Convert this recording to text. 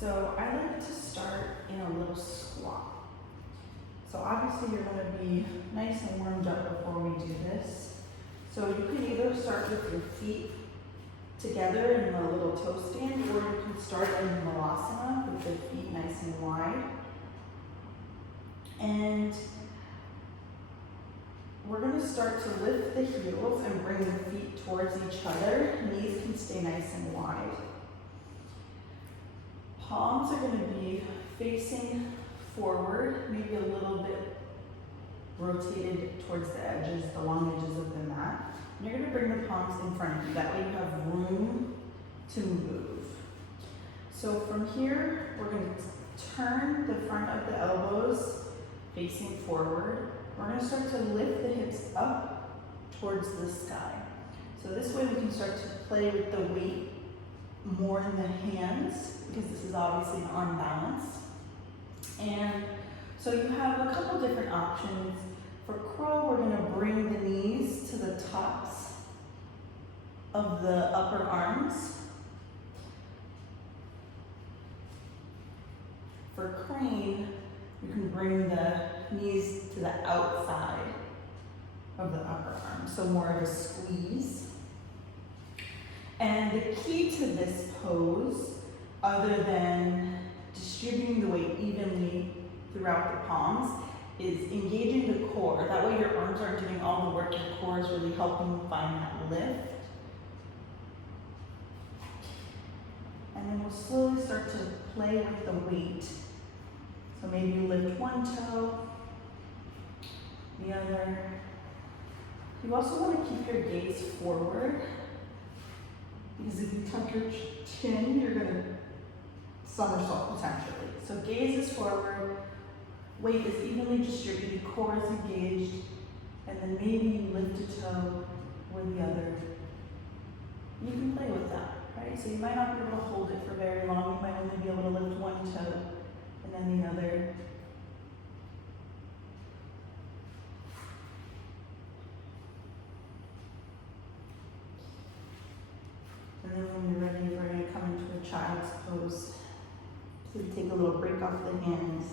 So I like to start in a little squat. So obviously you're gonna be nice and warmed up before we do this. So you can either start with your feet together in a little toe stand, or you can start in bakasana with the feet nice and wide. And we're gonna start to lift the heels and bring the feet towards each other. Knees can stay nice and wide. Palms are gonna be facing forward, maybe a little bit rotated towards the edges, the long edges of the mat. And you're gonna bring the palms in front of you. That way you have room to move. So from here, we're gonna turn the front of the elbows facing forward. We're gonna start to lift the hips up towards the sky. So this way we can start to play with the weight more in the hands, because this is obviously an arm balance. And so you have a couple different options. For crawl, we're gonna bring the knees to the tops of the upper arms. For crane, you can bring the knees to the outside of the upper arm, so more of a squeeze. And the key to this pose, other than distributing the weight evenly throughout the palms, is engaging the core. That way your arms aren't doing all the work, your core is really helping you find that lift. And then we'll slowly start to play with the weight. So maybe you lift one toe, the other. You also want to keep your gaze forward, because if you tuck your chin, you're going to somersault potentially. So gaze is forward, weight is evenly distributed, core is engaged, and then maybe you lift a toe or the other. You can play with that, right? So you might not be able to hold it for very long. You might only be able to lift one toe and then the other. And then when you're ready, we're going to come into a child's pose. So we take a little break off the hands.